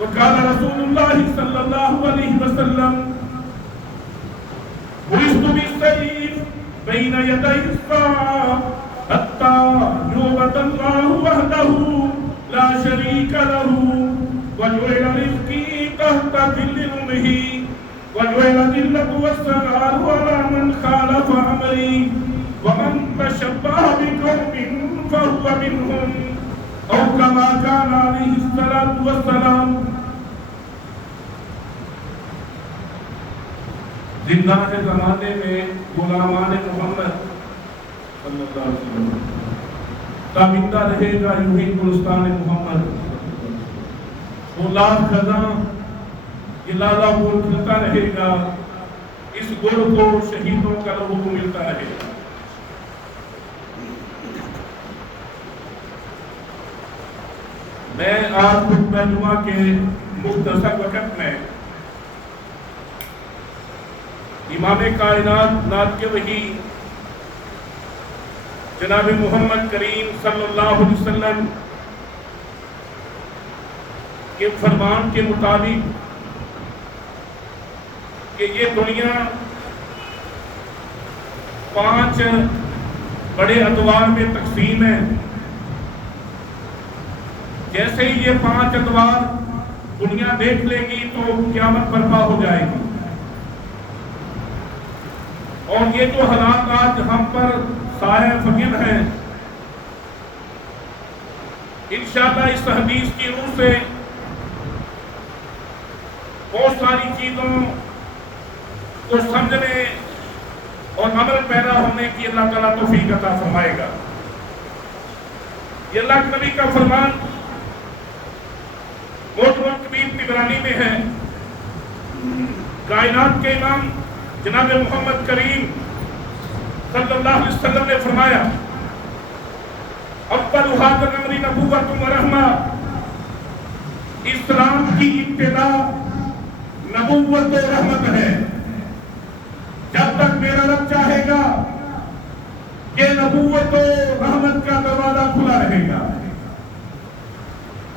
وقال رسول الله صلى الله عليه وسلم بعثت بالسيف بين يدي الساعة حتى يعبد الله وحده لا شريك له وجعل رزقي تحت ظل أمه وجعل الذلة والصغار على من خالف أمري ومن تشبه بقوم فهو منهم او كما كان عليه الصلاة والسلام. زندہ کے زمانے میں غلامان محمد صلی اللہ علیہ وسلم تابندہ رہے گا یوں ہی گلستان محمد. وہ لاکھ خزاں یہ لالا گول کھلتا رہے گا. اس گل کو شہیدوں کا لہو ملتا رہے گا. میں آج خطبہ جمعہ کے مختصر وقت میں امام کائنات نات کے وحی جناب محمد کریم صلی اللہ علیہ وسلم کے فرمان کے مطابق کہ یہ دنیا 5 بڑے ادوار میں تقسیم ہے. جیسے ہی یہ 5 ادوار دنیا دیکھ لے گی تو قیامت برپا ہو جائے گی. اور یہ جو حالات آج ہم پر سایہ فقید ہیں انشاءاللہ اس حدیث کی روح سے بہت ساری چیزوں کو سمجھنے اور عمل پیدا ہونے کی اللہ تعالیٰ توفیق عطا فرمائے گا. یہ اللہ کے نبی کا فرمان موجود کبیر نگرانی میں ہے. کائنات کے امام جناب محمد کریم صلی اللہ علیہ وسلم نے فرمایا اول هذا الامر نبوۃ و رحمہ. اسلام کی ابتدا نبوت و رحمت ہے. جب تک میرا رب چاہے گا کہ نبوت و رحمت کا دروازہ کھلا رہے گا.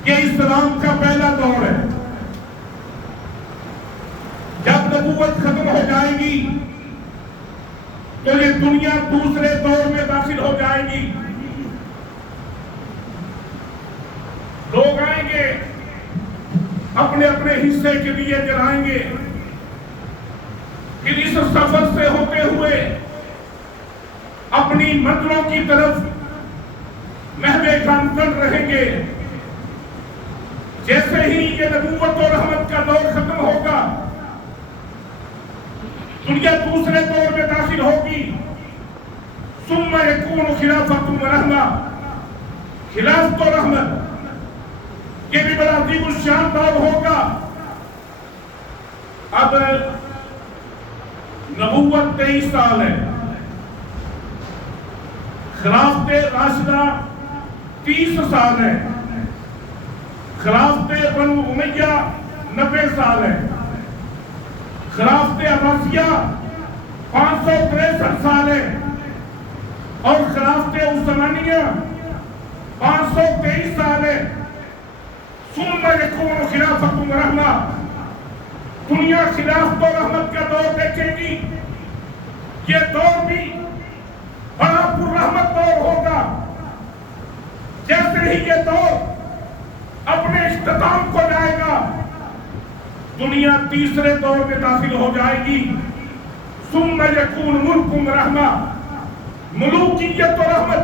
یہ اسلام کا پہلا دور ہے. جب نبوت ختم ہو جائے گی تو یہ دنیا دوسرے دور میں داخل ہو جائے گی. لوگ آئیں گے اپنے اپنے حصے کے لیے جلائیں گے. پھر اس سفر سے ہوتے ہوئے اپنی منزلوں کی طرف محو گامزن رہیں گے. جیسے ہی یہ نبوت و رحمت کا دور ختم ہوگا دنیا دوسرے دور میں داخل ہوگی. ثم یکون خلافت و رحمہ. خلافت و رحمت یہ بھی بڑا عظیم الشان دور ہوگا. اب نبوت 23 سال ہے. خلافت راشدہ 30 سال ہے. خلافت بنو امیہ 90 سال ہے. خلافت عباسیہ 563 سال ہے. اور خلافت عثمانیہ 523 سال ہے. ثم یکون خلافت و رحمہ. دنیا خلافت و رحمت کا دور دیکھے گی. یہ دور بھی بڑا پررحمت دور ہوگا. جیسے ہی یہ دور اپنے اختتام کو جائے گا دنیا تیسرے دور میں داخل ہو جائے گی. ثم یکون ملک و رحمہ. ملوکیت و رحمت،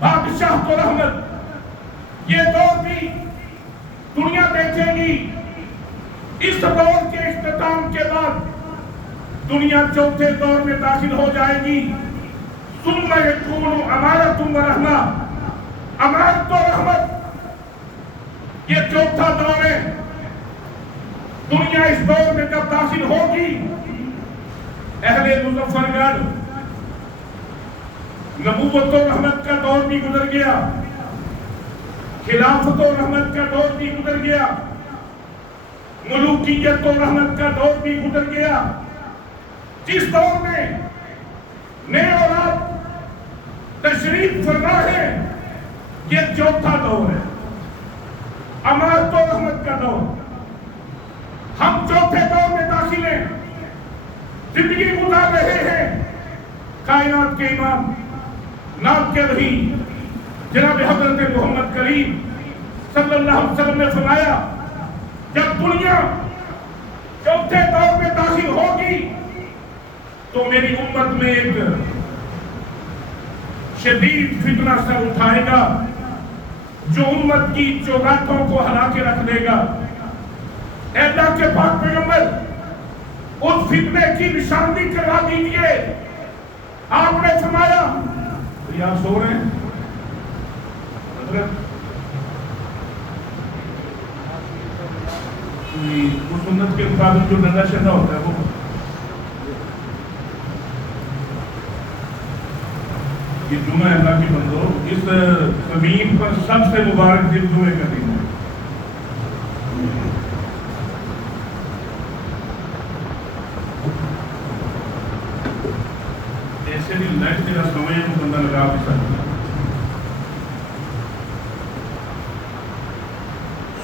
بادشاہ و رحمت یہ دور بھی دنیا دیکھے گی. اس دور کے اختتام کے بعد دنیا چوتھے دور میں داخل ہو جائے گی. ثم یکون امارت و رحمہ. امارت و رحمت یہ چوتھا دور ہے. دنیا اس دور میں جب داخل ہوگی اہل مظفر گڑھ نبوت و رحمت کا دور بھی گزر گیا. خلافت و رحمت کا دور بھی گزر گیا. ملوکیت و رحمت کا دور بھی گزر گیا. جس دور میں نئے اولاد تشریف فرما ہے یہ چوتھا دور ہے. امارت و رحمت کا دور. زندگی گزار رہے ہیں. کائنات کے امام نام کے وہی جناب حضرت محمد کریم صلی اللہ علیہ وسلم نے فرمایا جب دنیا چوتھے دور میں داخل ہوگی تو میری امت میں ایک شدید فتنہ سر اٹھائے گا جو امت کی چوگاتوں کو ہلا کے رکھ دے گا. اے اللہ کے پاک پیغمبر اس فتنے کی نشاندہی کروا دیجئے. آپ نے فرمایا یہ آپ سو رہے ہیں حضرت اس سنت کے مطابق جو ننگا شدہ ہوتا ہے وہ یہ جمعہ اللہ کی بندو اس زمین پر سب سے مبارک دن جمعے کا دن ہے. ایسے بھی لائف تیرا سمجھے تو بندہ لگا بھی سکتا ہے.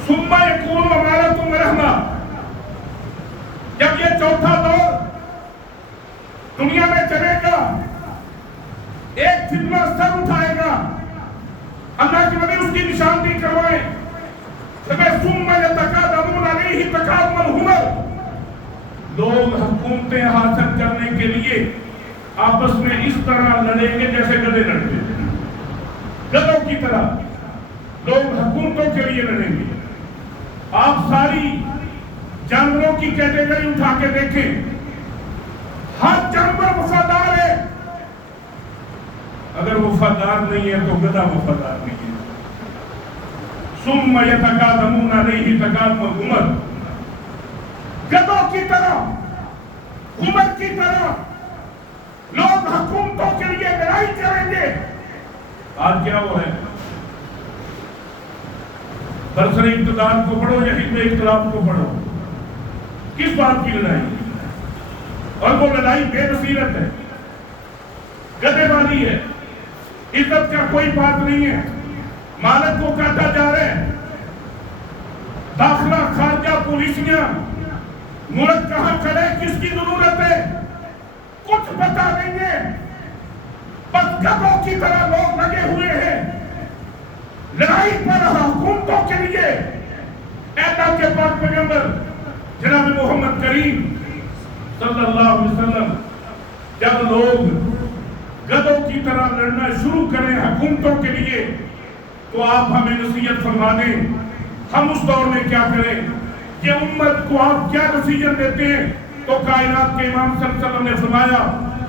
ثم یکون امارۃ رحمہ جب یہ چوتھا دور دنیا میں چلے گا ایک فتنہ سر اٹھائے گا. اللہ کی نبی اس کی نشاندہی کروائے. ثم یتقادمون علیہ تقادم الحمر لوگ حکومتیں حاصل کرنے کے لیے آپس میں اس طرح لڑیں گے جیسے گدھے لڑتے ہیں. گدھوں کی طرح لوگ حکومتوں کے لیے لڑیں گے. آپ ساری جانوروں کی کیٹیگری اٹھا کے دیکھیں ہر جانور وفادار ہے. اگر وفادار نہیں ہے تو گدھا وفادار نہیں ہے. ثم یتقادمون علیہ تقادم الحمر گدھوں کی طرح حمر کی طرح لوگ حکومتوں کے لیے لڑائی کریں گے. آج کیا وہ ہے برسر اقتدار کو پڑھو یا حزب اختلاف کو پڑھو کس بات کی لڑائی اور وہ لڑائی بے بصیرت ہے گدھے والی ہے. عزت کا کوئی بات نہیں ہے. مالک کو کاٹا جا رہا ہے. داخلہ خارجہ پولیسیاں ملک کہاں کھڑے کس کی ضرورت ہے کچھ پتا نہیں ہے. بس گدھوں کی طرح لوگ لگے ہوئے ہیں لڑائی پر حکومتوں کے لیے. اللہ کے پاک پیغمبر جناب محمد کریم صلی اللہ علیہ وسلم جب لوگ گدھوں کی طرح لڑنا شروع کریں حکومتوں کے لیے تو آپ ہمیں نصیحت فرما دیں ہم اس دور میں کیا کریں. کہ امت کو آپ کیا ڈیسیژن دیتے ہیں تو کائنات کے امام صلی اللہ علیہ وسلم نے فرمایا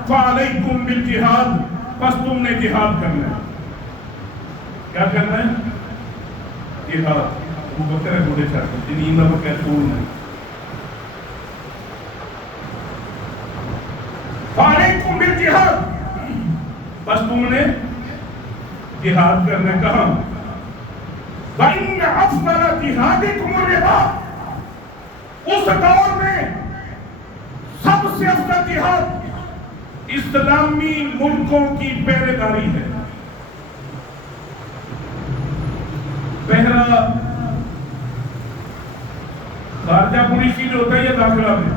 فعلیکم بالجہاد بس تم نے جہاد کرنا ہے. کیا کرنا ہے جہاد. وہ بکر ہے بوڑھے چاہتے ہیں جنہیں ایمہ بکر سول ہے. فعلیکم بالجہاد بس تم نے جہاد کرنا ہے. کہاں وَإِنَّ أَفْضَلَ جِهَادِكُمُ الرِّبَاطُ اس دور میں سب سے افضل جہاد اسلامی ملکوں کی پہرے داری ہے. پہرا خارجہ پولیسی جو ہوتا ہے یہ داخلہ میں.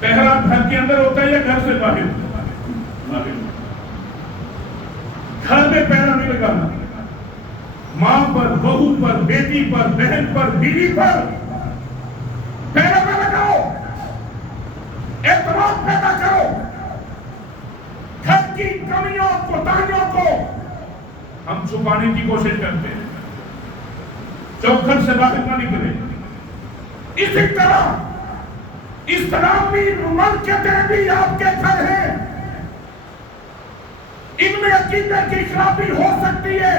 پہرا گھر کے اندر ہوتا ہے یا گھر سے باہر. گھر میں پہرا نہیں لگانا. ماں پر بہو پر بیٹی پر بہن پر بیوی پر پہرا نہ لگاؤ. اعتماد پیدا کرو. گھر کی کمیوں کوتاہیوں کو ہم چھپانے کی کوشش کرتے ہیں. چوکھٹ سے باہر نہ نکلے. اسی طرح اسلامی مملکتیں بھی آپ کے گھر ہیں. ان میں عقیدے کی خرابی ہو سکتی ہے.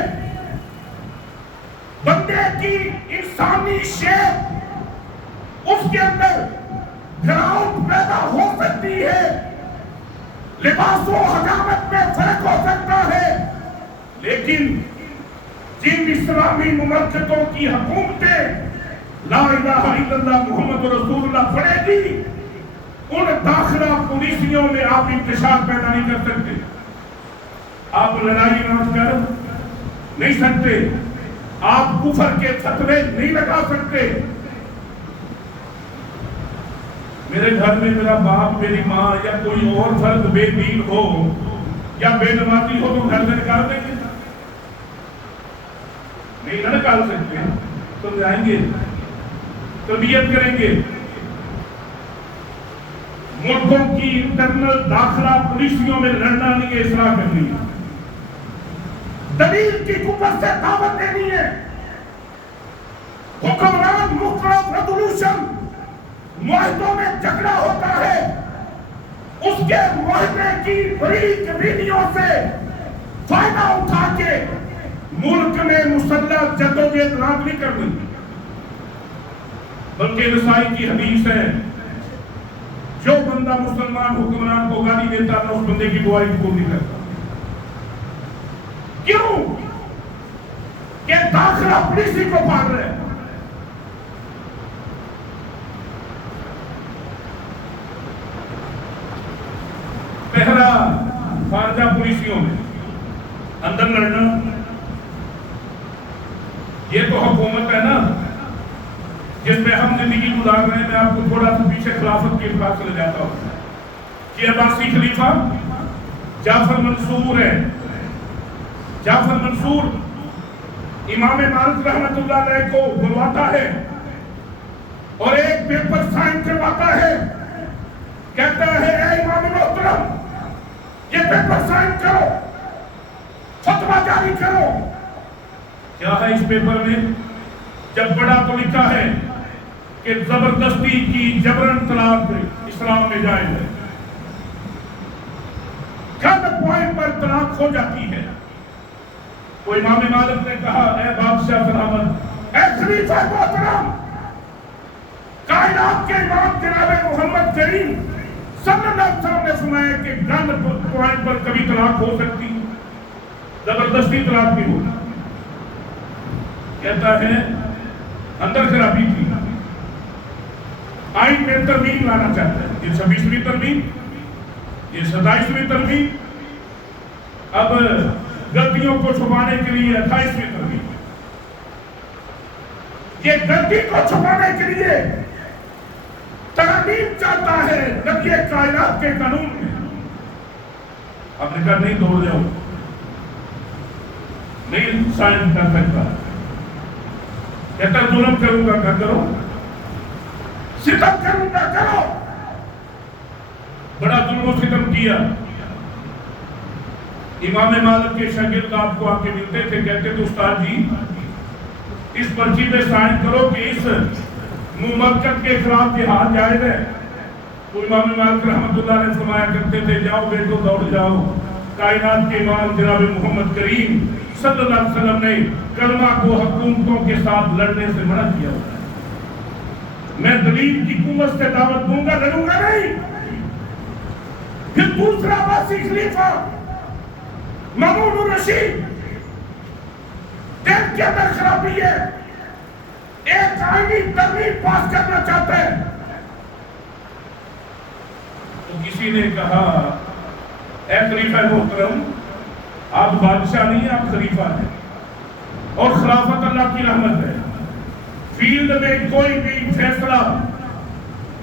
بندے کی انسانی شیپ اس کے اندر گراؤنڈ پیدا ہو سکتی ہے. لباس و حجامت میں فرق ہو سکتا ہے. لیکن جن اسلامی مملکتوں کی حکومتیں لا الہ الا اللہ محمد رسول اللہ پڑھے گی ان داخلہ پولیسیوں میں آپ انتشار پیدا نہیں کر سکتے. آپ لڑائی نہ کر نہیں سکتے. آپ کفر کے فتوے نہیں لگا سکتے. میرے گھر میں میرا باپ میری ماں یا کوئی اور فرد بے دین ہو یا بے نمازی ہو تو گھر سے نکال دیں گے؟ نہیں نہ نکال سکتے، سمجھائیں گے، تربیت کریں گے۔ ملکوں کی انٹرنل داخلہ پولیسیوں میں لڑنا نہیں ہے، اصلاح کرنی ہے، دلیل کی قوت سے دعوت دینی ہے۔ حکمران مختلف ریزولوشن معاہدوں میں جھگڑا ہوتا ہے، اس کے معاہدے کی بریک ویڈیو سے فائدہ اٹھا کے ملک میں مسلح جدوجہد نہیں کرنی، بلکہ رسائی کی حدیث ہے جو بندہ مسلمان حکمران کو گالی دیتا تھا اس بندے کی دعائی قبول نہیں کرتا۔ کیوں کہ داخلہ پولیسی کو پھاڑ رہے ہیں۔ پہلا خارجہ پولیسیوں میں اندر لڑنا، یہ تو حکومت ہے نا جس میں ہم زندگی گزار رہے ہیں۔ میں آپ کو تھوڑا سا پیچھے خلافت کے انفاق سے لے جاتا ہوں کہ عباسی خلیفہ جعفر منصور ہے۔ جعفر منصور امام مالک رحمت اللہ علیہ کو بلواتا ہے اور ایک پیپر سائن کرواتا ہے، کہتا ہے اے امام محترم یہ پیپر سائن کرو، فتویٰ جاری کرو۔ کیا ہے اس پیپر میں؟ جب بڑا تو لکھا ہے کہ زبردستی کی جبرن طلاق اسلام میں جائز ہے، گن پوائنٹ پر طلاق ہو جاتی ہے۔ تو امام مالک نے کہا اے بادشاہ سلامت، اے خلیفہ محترم، کائنات کے امام جناب محمد کریم صلی اللہ علیہ وسلم نے فرمایا کہ گن پوائنٹ پر کبھی طلاق ہو سکتی، زبردستی طلاق بھی ہو۔ کہتا ہے اندر خرابی تھی، آئین میں ترمیم لانا چاہتا ہے، یہ 26ویں ترمیم، یہ 27ویں ترمیم، اب غلطیوں کو چھپانے کے لیے 28ویں ترمیم۔ یہ غلطی کو چھپانے کے لیے ترمیم چاہتا ہے نبی کائنات کے قانون میں۔ آپ نے کہا نہیں دوڑ جاؤ، نہیں سائن کر سکتا۔ کہتا ظلم کروں گا کیا کرو، ستم کروں گا کرو۔ بڑا ظلم و ستم کیا۔ امام مالک کے شاگرد آپ کو آ کے ملتے تھے، کہتے تھے استاد جی اس پرچی پہ سائن کرو کہ اس مملکت کے خلاف جہاد جائز ہے۔ تو امام مالک رحمت اللہ علیہ فرمایا کرتے تھے جاؤ بیٹو دوڑ جاؤ، کائنات کے امام جناب محمد کریم صلی اللہ علیہ وسلم نے کلمہ کو حکومتوں کے ساتھ لڑنے سے منع کیا ہوتا ہے۔ میں دلیل کی قوت سے دعوت دوں گا، لڑوں گا نہیں۔ پھر دوسرا عباسی خلیفہ مامون الرشید، دل کے اندر خرابی ہے، ایک آئینی ترمیم پاس کرنا چاہتا ہے۔ تو کسی نے کہا اے خلیفہ محترم آپ بادشاہ نہیں ہیں، آپ خلیفہ ہیں، اور خلافت اللہ کی رحمت ہے۔ فیلڈ میں کوئی بھی فیصلہ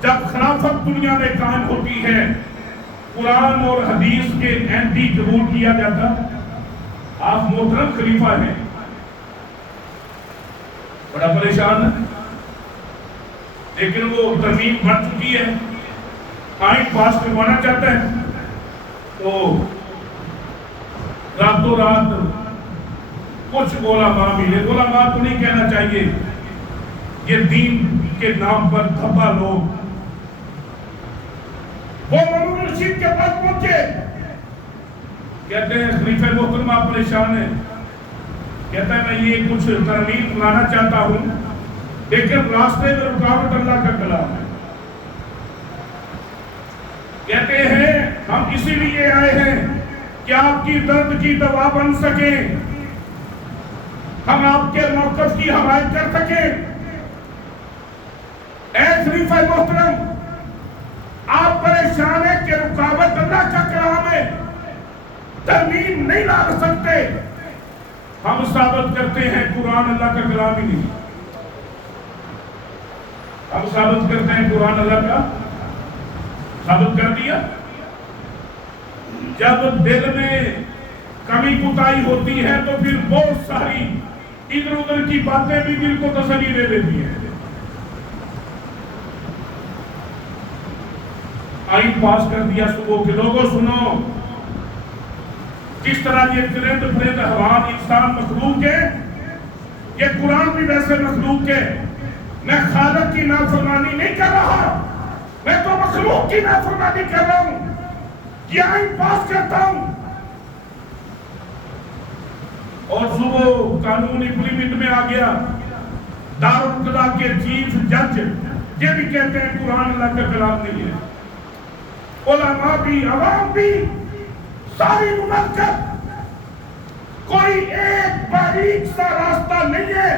جب خلافت دنیا میں قائم ہوتی ہے قرآن اور حدیث کے اینٹی قبول کیا جاتا۔ آپ محترم خلیفہ ہیں، بڑا پریشان ہے، لیکن وہ ترمیم بن چکی ہے، آئین پاس کروانا چاہتا ہے۔ تو راتوں رات کچھ علماء ملے، علماء تو نہیں کہنا چاہیے، یہ دین کے نام پر دھبا لوگ، وہ مامون الرشید کے پاس پہنچے، کہتے ہیں خلیفہ محترم آپ پریشان ہیں۔ کہتا ہے میں یہ کچھ ترمیم لانا چاہتا ہوں لیکن راستے میں رکاوٹ اللہ کا کلام ہے۔ کہتے ہیں ہم اسی لیے آئے ہیں کہ آپ کی درد کی دوا بن سکیں، ہم آپ کے موقف کی حمایت کر سکیں۔ اے خلیفہ محترم آپ پریشان ہیں کہ رکاوٹ اللہ کا کلام ہے، ترمیم نہیں لا سکتے۔ ہم ثابت کرتے ہیں قرآن اللہ کا کلام ہی نہیں، ہم ثابت کرتے ہیں قرآن اللہ کا ثابت کر دیا. جب دل میں کمی کوتاہی ہوتی ہے تو پھر بہت ساری ادھر ادھر کی باتیں بھی دل کو تسلی دے دیتی ہیں. آئین پاس کر دیا صبح کے لوگوں سنو، جس طرح یہ ترند پرند حیوان انسان مخلوق ہے، یہ قرآن بھی ویسے مخلوق ہے. میں خالق کی نافرمانی نہیں کر رہا، میں تو مخلوق کی نافرمانی کر رہا ہوں. یہ آئین پاس کرتا ہوں. اور صبح قانون امپلیمنٹ میں آ گیا. دارالقضا کے چیف جج یہ بھی کہتے ہیں قرآن اللہ کا کلام نہیں ہے. علماء بھی، عوام بھی، ساری مملکت، کوئی ایک باریک سا راستہ نہیں ہے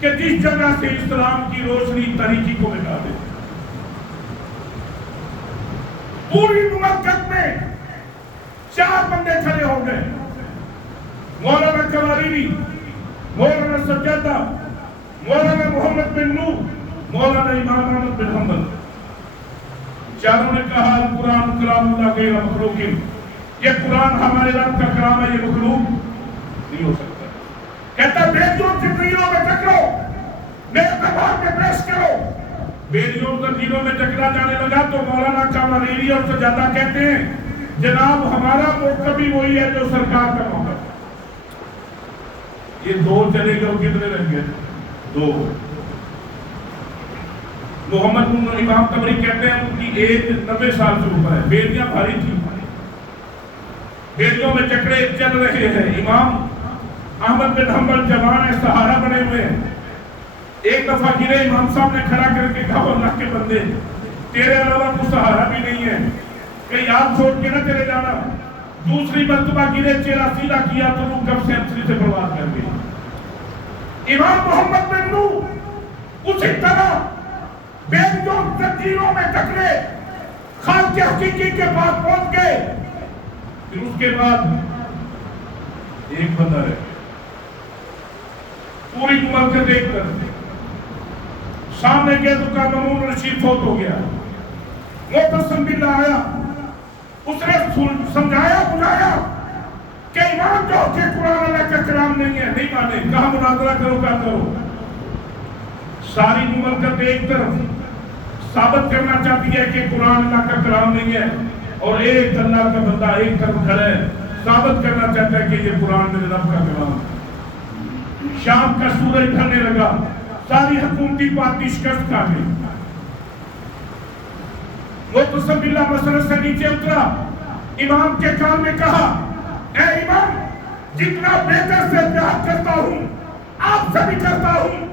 کہ جس جگہ سے اسلام کی روشنی تاریکی کو مٹا دے. پوری مملکت میں 4 بندے کھڑے ہو گئے، مولانا کواریری، مولانا سجادہ، مولانا محمد بن نور، مولانا امام احمد بن حنبل. چاروں نے کہا قرآن کلام اللہ غیر مخلوق. یہ قرآن ہمارے رب کا کلام ہے، یہ مخلوق نہیں ہو سکتا. کہتا بیٹیوں زنجیروں میں ٹکرو، میرے دربار میں پیش کرو. بیٹیوں زنجیروں میں ٹکرا جانے لگا تو مولانا کواریری اور سجادہ کہتے ہیں جناب ہمارا موقع بھی وہی ہے جو سرکار کا موقع. یہ 2 چلے گئے، کتنے رہ گئے؟ 2. محمد بن امام تبری کہتے ہیں ان کی ایج 90 سال سے اوپر ہے. بیٹیاں بھاری تھیں، بیٹیوں میں چکرے چل رہے ہیں. امام احمد بن حنبل جوان ہے، سہارا بنے ہوئے ہیں. ایک دفعہ گرے، امام صاحب نے کھڑا کر کے کہا اللہ کے بندے تیرے علاوہ کوئی سہارا بھی نہیں ہے، کہیں آپ چھوڑ کے نہ چلے جانا. دوسری مرتبہ گرے، چہرہ سیدھا کیا تو روح کب سینچری سے برباد کر گئی. امام محمد بن نور اسی طرح بیٹیوں زنجیروں میں ٹکرے، خالق حقیقی کے پاس پہنچ گئے. پھر اس کے بعد ایک بندہ رہ گیا. پوری مملکت ایک طرف، سامنے گئے تو کا مامون رشید فوت ہو گیا. معتصم باللہ آیا، اس نے سمجھایا بجھایا کہ ایمان جو کہ قرآن اللہ کا کلام نہیں ہے، نہیں مانے. کہاں مناظرہ کرو کیا کرو. ساری مملکت ایک طرف ثابت کرنا چاہتی ہے کہ قرآن اللہ کا کلام نہیں ہے، اور ایک اللہ کا بندہ ایک طرف کھڑا ہے ثابت کرنا چاہتا ہے کہ یہ قرآن میرے رب کا کلام ہے. شام کا سورج ڈھلنے لگا، ساری حکومتی پارٹی شکست کھا گئی. معتصم باللہ مسجد سے نیچے اترا، امام کے کان میں کہا اے امام جتنا بہتر سے پیار کرتا ہوں آپ سے بھی کرتا ہوں،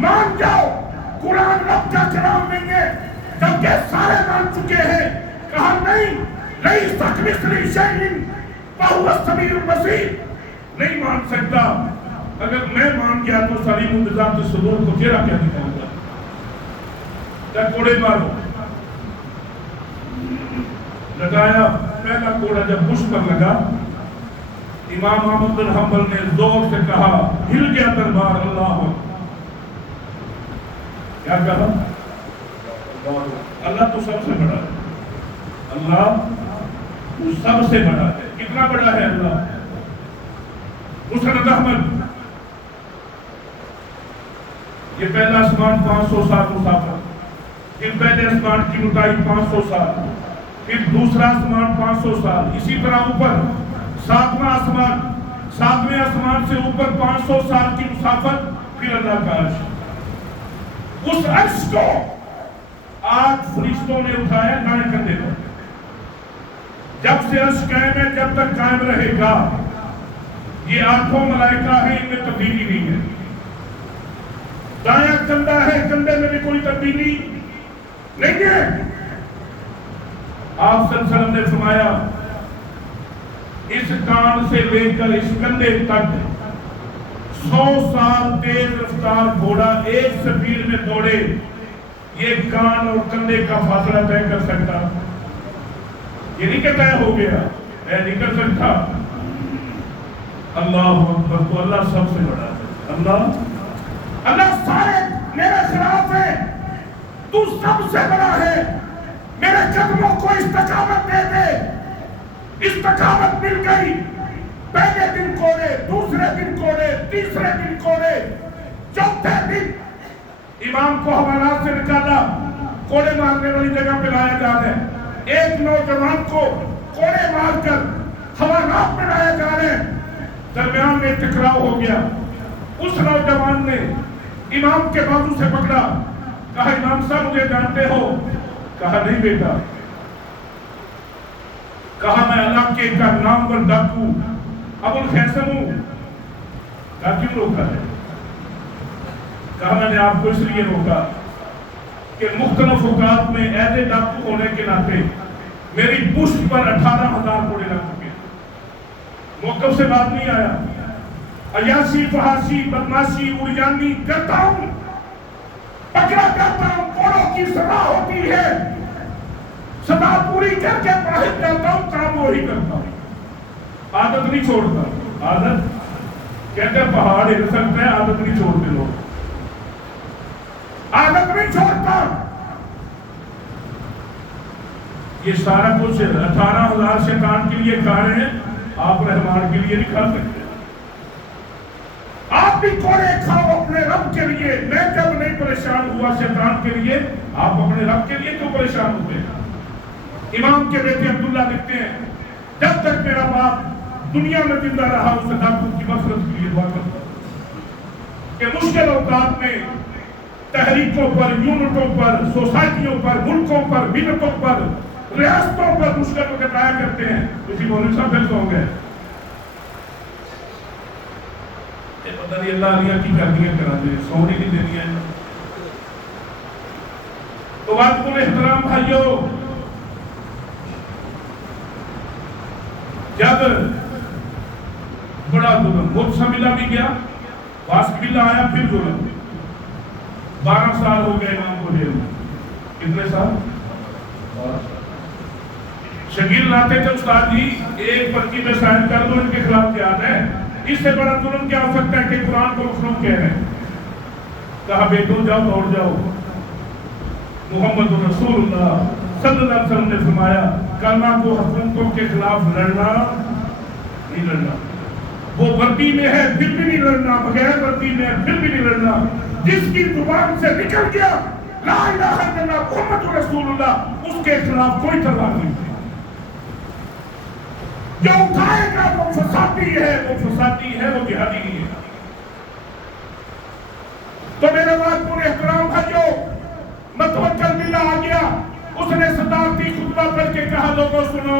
مان جاؤ قرآن رب کا کلام نہیں ہے. جبکہ سارے مان چکے ہیں. کہا نہیں نہیں سکمثلی شیء وہو السمیع البصیر. نہیں مان سکتا. اگر میں مان گیا تو سلیم بذات الصدور کو چہرہ کیا دکھاؤں گا. کیا کوڑے مارو لگایا. پہلا کوڑا جب مجھ پر لگا، امام احمد بن حنبل نے زور سے کہا، ہل گیا دربار. اللہ کیا کہا؟ اللہ تو سب سے بڑا ہے. اللہ تو سب سے بڑا ہے. کتنا بڑا ہے اللہ؟ مسند احمد، یہ پہلا آسمان 500 سال مسافر، پھر پہلے آسمان کی اونچائی 500 سال، پھر دوسرا آسمان 500 سال، اسی طرح اوپر 7واں آسمان، 7ویں آسمان سے اوپر 500 سال کی مسافت، پھر اللہ کا عرش. اس عرش کو آج فرشتوں نے اٹھایا دائیں کندھے پر. جب سے عرش قائم ہے جب تک قائم رہے گا. یہ 8 ملائکہ ہیں، ان میں تبدیلی نہیں ہے. دایاں کندھا ہے، کندھے میں بھی کوئی تبدیلی نہیں ہے. آپ صلی اللہ علیہ وسلم نے فرمایا اس کان سے لے کر اس کندھے تک 100 سال تیز رفتار گھوڑا ایک سپیڈ میں دوڑے، یہ کان اور کندھے کا فاصلہ طے کر سکتا؟ یہ نہیں کہ طے ہو گیا، طے نہیں کر سکتا. اللہ اکبر. تو اللہ سب سے بڑا ہے. اللہ سارے میرے خلاف ہے، تو سب سے بڑا ہے. میرے قدموں کو استقامت دے دے. استقامت مل گئی. پہلے دن کوڑے, دوسرے دن کوڑے, تیسرے دن کوڑے, چوتھے دن امام کو حوالات سے نکالا, کوڑے مارنے والی جگہ پہ لایا جا رہا ہے. ایک نوجوان کو کوڑے مار کر حوالات میں لایا جا رہا ہے. درمیان میں ٹکراؤ ہو گیا. اس نوجوان نے امام کے بازو سے پکڑا, کہا امام صاحب مجھے جانتے ہو؟ کہا نہیں بیٹا. کہا میں علاقے کا نامور ڈاکو ابو الخیثم ہوں. کہا کیوں روکا ہے؟ کہا میں نے آپ کو اس لیے روکا کہ مختلف اوقات میں ایسے ڈاکو ہونے کے ناطے میری پشت پر 18,000 کوڑے لگ چکے. موقف سے بات نہیں آیا. عیاشی, فحاشی, بدماشی, اڑیانی کرتا ہوں, پکڑا کرتا ہوں, کوڑوں کی سزا ہوتی ہے, سزا پوری کر کے باہر جاتا ہوں, کام وہی کرتا ہوں. عادت نہیں چھوڑتا. عادت کہتے ہیں پہاڑ ہل سکتے ہیں, عادت نہیں چھوڑتے لوگ. عادت نہیں چھوڑتا. یہ سارا کچھ 18,000 شیطان کے لیے کھا رہے ہیں, آپ رحمان کے لیے نہیں کھا سکتے. آپ بھی کوڑے کھاؤ اپنے رب کے لیے. میں جب نہیں پریشان ہوا شیطان کے لیے, آپ اپنے رب کے لیے کیوں پریشان ہوتے ہیں؟ امام کے بیٹے عبداللہ لکھتے ہیں جب تک میرا باپ دنیا میں زندہ رہا اس ڈاکو کی مغفرت کے لیے دعا کرتا کہ مشکل اوقات میں تحریکوں پر, یونٹوں پر, سوسائٹیوں پر, ملکوں پر, ملتوں پر, ریاستوں پر مشکل وقت آیا کرتے ہیں. اسی مولوی صاحب پھر سو گئے. پتہ نہیں اللہ علیہ کی کردیاں کرا دے, سونی نہیں دینی ہے. تو بات کو احترام بھائیو, جب بڑا ظلم مجسملہ بھی گیا, واسقبلہ آیا, پھر ظلم. 12 سال ہو گئے امام کو جیل میں. کتنے سال؟ شکیل لاتے تھے استاد جی ایک پرچی میں سائن کر دو ان کے خلاف جہاد ہے. اس سے بڑا ظلم کیا ہو سکتا ہے کہ قرآن کو مخلوق کہہ رہے ہیں. کہا بیٹو جاؤ, دوڑ جاؤ. محمد رسول اللہ صلی اللہ علیہ وسلم نے فرمایا کلمہ کو حکومتوں کے خلاف لڑنا نہیں لڑنا. وہ وردی میں ہے پھر بھی نہیں لڑنا, بغیر وردی میں ہے پھر بھی نہیں لڑنا. جس کی زبان سے نکل گیا لا الہ الا اللہ محمد رسول اللہ, اس کے خلاف کوئی تلوار نہیں. جو اٹھائے گا وہ فسادی ہے, وہ فسادی ہے, وہ جہادی نہیں ہے. تو میرے بات پورے احترام بھائیو, متوکل باللہ آ گیا. اس نے صدارتی خطبہ پڑھ کے کہا لوگوں سنو,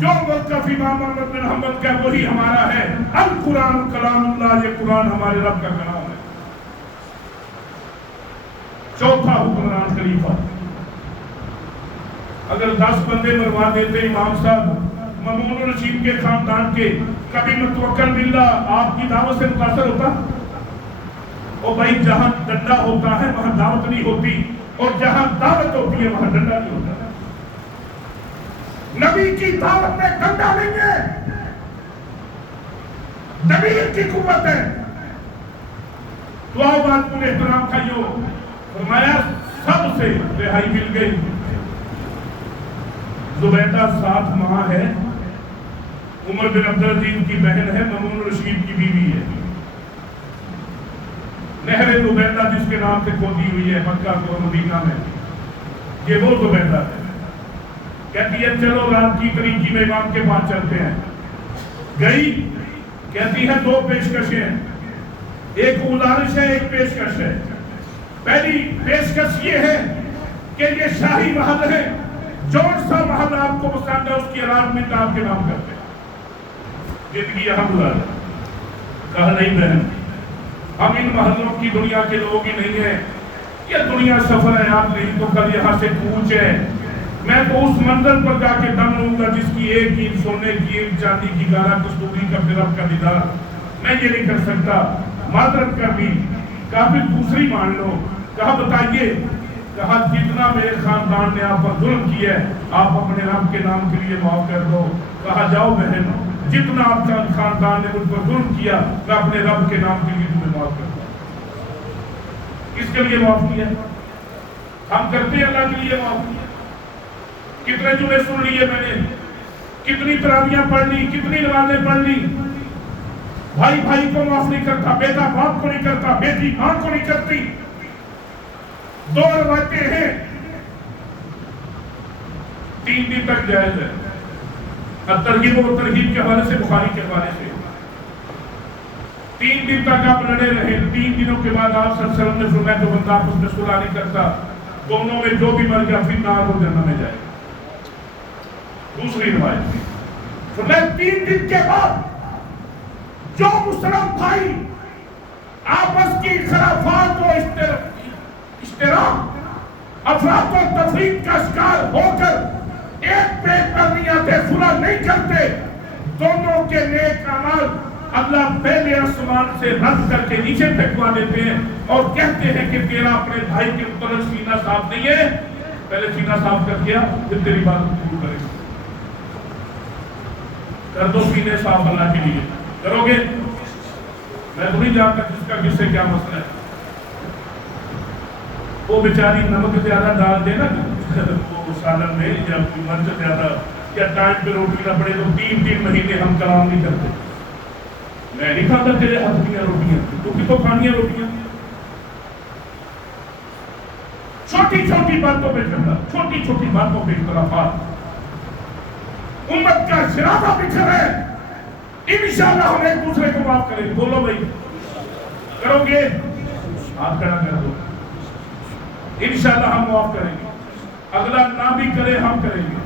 جو موقف امام احمد بن حنبل کا وہی ہمارا ہے. القرآن کلام اللہ, یہ قرآن ہمارے رب کا کلام ہے. چوتھا حکمران خلیفہ. اگر 10 بندے مروا دیتے امام صاحب مامون الرشید کے خاندان کے, کبھی متوکل باللہ آپ کی دعوت سے متاثر ہوتا؟ اور بھائی جہاں ڈنڈا ہوتا ہے وہاں دعوت نہیں ہوتی, اور جہاں دعوت ہوتی ہے وہاں ڈنڈا نہیں ہوتا. نبی کی دعوت میں ڈنڈا نہیں ہے, نبی کی قوت ہے. تو آؤ بات پورے احترام بھائیو, فرمایا سب سے رہائی مل گئی. زبیدہ 7 ماہ ہے, عمر بن عبدالعزیز کی بہن ہے, مامون الرشید کی بیوی ہے. نہر زبیدہ جس کے نام سے کھودی ہوئی ہے مکہ اور مدینہ میں, یہ وہ زبیدہ ہے. کہتی ہے چلو رات کی طریقی میں امام کے پاس چلتے ہیں. گئی, کہتی ہے 2 پیشکشیں ہیں, ایک گزارش ہے ایک پیشکش ہے. پہلی پیشکش یہ ہے کہ یہ شاہی محل ہے, جون سا محل آپ کو پسند ہے اس کی الاٹمنٹ آپ کے نام کرتے ہیں. زندگی یہاں گزارا. کہا نہیں بہن, ہم ان محلوں کی دنیا کے لوگ ہی نہیں ہیں, یہ دنیا سفر ہے, آپ نہیں تو کل یہاں سے کوچ ہے. میں تو اس منزل پر جا کے دم لوں گا جس کی ایک اینٹ سونے کی, ایک چاندی کی, گارہ کستوری کا, پھر رب کا دیدار. میں یہ نہیں کر سکتا, معذرت کر دی. کہا پھر دوسری مان لو. کہا بتائیے. کہا جتنا میرے خاندان نے آپ پر ظلم کیا ہے آپ اپنے رب کے نام کے لیے معاف کر دو. کہا جاؤ بہن, جتنا آپ کا خاندان نے مجھ پر ظلم کیا میں اپنے رب کے نام کے لیے تمہیں معاف کرتا ہوں. کس کے لیے معاف کیا؟ ہم کرتے ہیں اللہ کے لیے معاف کیا. کتنے جمعے سن لیے میں نے، کتنی تراویحاں پڑھ لی، کتنی نمازیں پڑھ لی. بھائی بھائی کو معاف نہیں کرتا، بیٹا باپ کو نہیں کرتا، بیٹی ماں کو نہیں کرتی. 2 روایتیں ہیں، 3 دن تک جائز ہے. ترغیب و ترہیب کے حوالے سے، بخاری کے حوالے سے 3 دن تک آپ لڑے رہے. 3 دنوں کے بعد آپ صلی اللہ علیہ وسلم نے فرمایا جو بندہ آپس میں صلح نہیں کرتا، دونوں میں جو بھی مر گیا پھر نار و جہنم میں جائے. دوسری روایت فرمایا 3 دن کے بعد جو مسلم بھائی آپس کی خلافات و اشتراک، افراط و تفریق کا شکار ہو کر ایک پیٹ پر نہیں آتے، صلح نہیں کرتے، دونوں کے نیک اعمال اللہ پہلے آسمان سے رد کر کے نیچے پھینکوا دیتے ہیں اور کہتے ہیں کہ تیرا اپنے بھائی کے متعلق سینہ صاف نہیں ہے، پہلے سینہ صاف کر دیا پھر تیری بات شروع کرے. کر دو سینے صاف اللہ کے لیے. کرو گے؟ میں تو نہیں جانتا کس کا کس سے کیا مسئلہ ہے. وہ بیچاری نمک زیادہ ڈال دے نا وہ سالن میں، یا مرچ زیادہ، یا ٹائم پہ روٹی نہ پڑے تو 3 مہینے ہم کلام نہیں کرتے. میں نہیں کھاتا تیرے ہاتھ کی روٹیاں، تو کتوں کھانی روٹیاں. چھوٹی چھوٹی باتوں پہ جھگڑا، چھوٹی چھوٹی باتوں پہ اختلافات، امت کا شرافہ بکھر ہے. انشاءاللہ ہم ایک دوسرے کو معاف کریں گے. بولو بھائی کرو گے؟ ہاتھ کھڑا کر دو. انشاءاللہ ہم معاف کریں گے. اگلا نہ بھی کرے ہم کریں گے.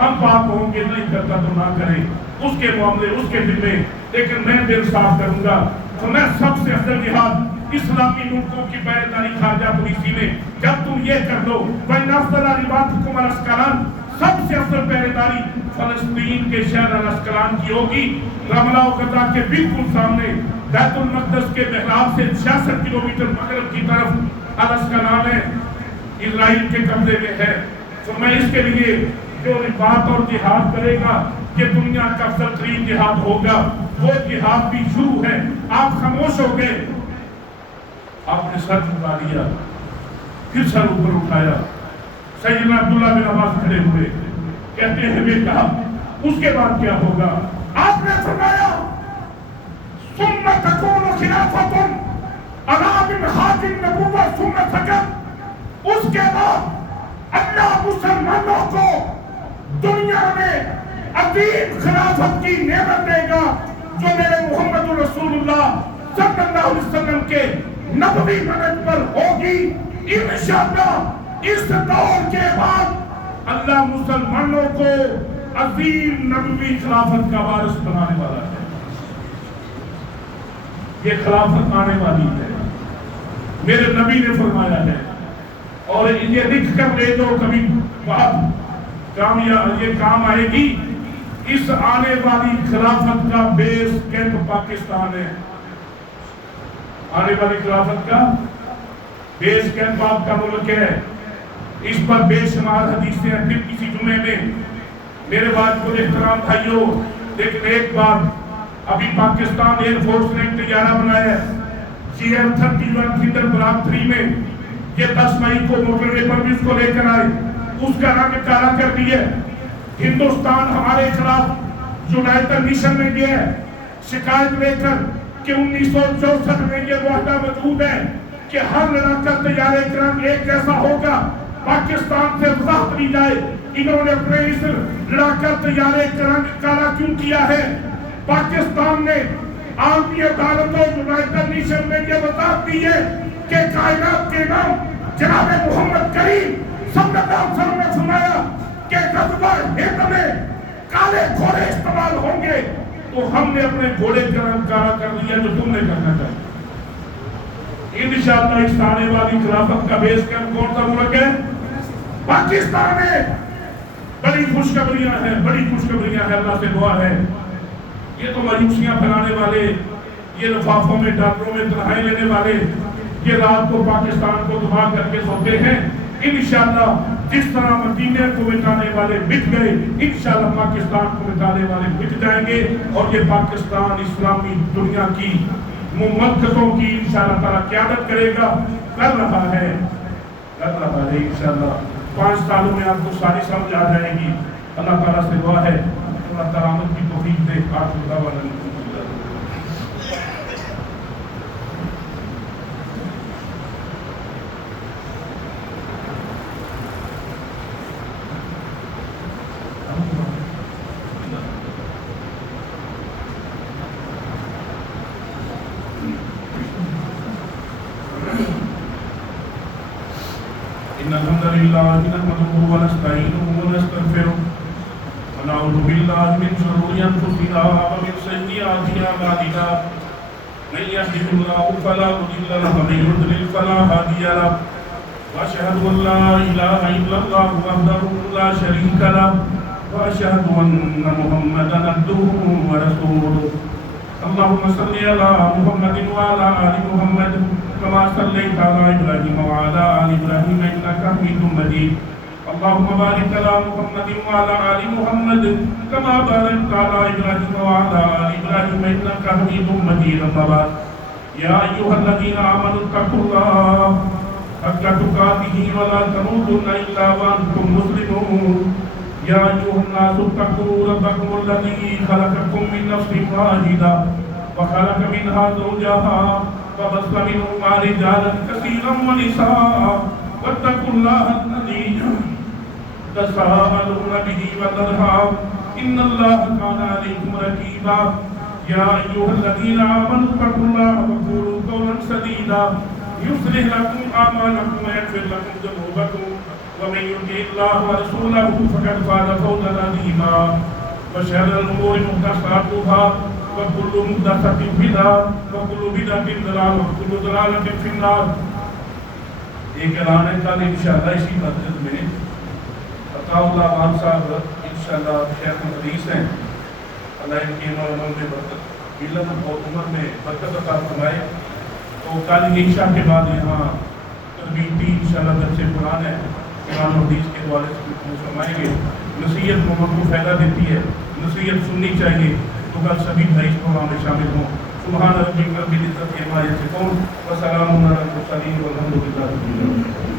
ہم پاک ہوں گے، نہیں کرتا تو نہ کریں، اس کے معاملے اس کے دل میں. لیکن میں دل صاف کروں گا. تو میں سب سے افضل جہاد اسلامی ملکوں کی پہرےداری خارجہ پالیسی میں جب تم یہ کر دو، وَإِنَّ أَفْضَلَ رِبَاطِكُمْ الْأَسْقَلَانِ، سب سے افضل پہرےداری فلسطین کے شہر الاسقلان کی ہوگی. رملہ و غزہ کے بالکل سامنے بیت المقدس کے محراب سے 66 کلومیٹر مغرب کی طرف الاسقلان ہے، اسرائیل کے قبضے میں ہے. تو میں اس کے لیے جو رباط اور جہاد کرے گا کہ دنیا کا افضل ترین جہاد ہوگا، وہ جہاد بھی شروع ہے. آپ خاموش ہو گئے، آپ نے سر جھکا لیا، پھر سر اوپر اٹھایا. سیدنا عبداللہ بن عباس کھڑے ہوئے، کہتے ہیں کہا اس کے بعد کیا ہوگا؟ آپ نے فرمایا ثم تکون خلافۃ علی منہاج النبوۃ ثم سکت. اس کے بعد اللہ مسلمانوں کو دنیا میں عظیم خلافت کی نعمت دے گا جو میرے محمد رسول اللہ صلی اللہ علیہ وسلم کے نبوی منہج پر ہوگی. انشاءاللہ اس دور کے بعد اللہ مسلمانوں کو عظیم نبوی خلافت کا وارث بنانے والا ہے. یہ خلافت آنے والی ہے، میرے نبی نے فرمایا ہے. اور یہ لکھ کر لے جو کبھی بات یہ کام آئے گی. اس آنے والی خلافت کا بیس کیمپ پاکستان ہے. آنے والی خلافت کا بیس کیمپ آپ کا ملک ہے. اس پر بے شمار حدیثیں ہیں. پھر کسی جمعے میں میرے بات کو احترام بھائیوں، لیکن ایک بات، ابھی پاکستان ایئر فورس نے ایک طیارہ بنایا ہے CF-31 تھنڈر بلاک 3 میں. یہ 10 مئی کو موٹر وے پر بھی اس کو لے کر آئے، اس کا رنگ کالا کر دیا. ہندوستان ہمارے خلاف یونائٹڈ نیشن میں گیا ہے شکایت لے کر کہ 1964 میں یہ معاہدہ موجود ہے کہ ہر لڑاکا طیارے کا رنگ ایک جیسا ہوگا. پاکستان سے وضاحت لی جائے انہوں نے اپنے اس لڑاکا طیارے کا رنگ کالا کیوں کیا ہے؟ پاکستان نے عالمی عدالت و یونائٹڈ نیشن میں یہ وضاحت دی ہے کہ کائنات کے نام جناب محمد کریم صلی اللہ علیہ وسلم نے فرمایا کہ غزوہ ہند میں کالے گھوڑے استعمال ہوں گے، تو ہم نے اپنے گھوڑے کا رنگ کالا کر دیا جو تم نے کرنا چاہیے. انشاءاللہ اس آنے والی خلافت کا بیس کیمپ کون سا ملک ہے؟ پاکستان ہے. بڑی خوشخبریاں ہیں، بڑی خوشخبریاں ہیں. اللہ سے دعا ہے یہ تو مایوسیاں پھیلانے والے، یہ لفافوں میں ڈالروں میں تنہائی لینے والے، یہ رات کو پاکستان کو دبا کر کے سوتے ہیں. انشاءاللہ جس طرح مدینے کو مٹانے والے مٹ گئے، انشاءاللہ پاکستان کو مٹانے والے مٹ جائیں گے. اور یہ پاکستان اسلامی دنیا کی مملکتوں کی انشاءاللہ تعالیٰ قیادت کرے گا، کر رہا ہے انشاءاللہ. 5 سالوں میں آپ کو ساری سمجھ آ جائے گی. اللہ تعالیٰ سے دعا ہے اللہ تعالیٰ عمل کی توفیق دے. آخر دعوانا إن الحمد لله نحمده ونستعينه ونستغفره ونعوذ بالله من شرور أنفسنا ومن سيئات أعمالنا من يهده الله فلا مضل له ومن يضلل فلا هادي له وأشهد أن لا إله إلا الله وحده لا شريك له وأشهد أن محمدا عبده ورسوله. اللهم صل على محمد وعلى آل محمد كما صليت على إبراهيم وعلى آل إبراهيم إنك حميد مجيد. اللهم بارك على محمد وعلى آل محمد كما باركت على إبراهيم وعلى آل إبراهيم إنك حميد مجيد. أما بعد يا أيها الذين آمنوا اتقوا الله حق تقاته ولا تموتن إلا وأنتم مسلمون. يا أيها الناس اتقوا ربكم الذي خلقكم من نفس واحدة وخلق منها زوجها وبث منهما رجالا كثيرا ونساء واتقوا الله الذي تساءلون به والأرحام إن الله كان عليكم رقيبا. يا أيها الذين آمنوا اتقوا الله وقولوا قولا سديدا يصلح لكم أعمالكم ويغفر لكم ذنوبكم ومن يطع الله ورسوله فقد فاز فوزا عظيما. وشر الأمور محدثاتها وكل محدثة بدعة وكل بدعة ضلالة وكل ضلالة في النار. ایک اعلان ہے کل انشاءاللہ اسی مسجد میں عطا اللہ مان صاحب انشاءاللہ شیخ مدریس ہیں. اللہ ان کی عمر میں برکت ملت اور عمر میں برکت عطا فرمائے. تو کل عشاء کے بعد یہاں تربیتی انشاءاللہ درس قرآن ہے. قرآن و حدیث کے حوالے سے فرمائیں گے. نصیحت محمد کو فائدہ دیتی ہے, نصیحت سننی چاہیے. تو کل سبھی بھائی اس پروگرام میں شامل ہوں. سبحان ربک رب العزت عما یصفون وسلام علی المرسلین والحمد للہ رب العالمین.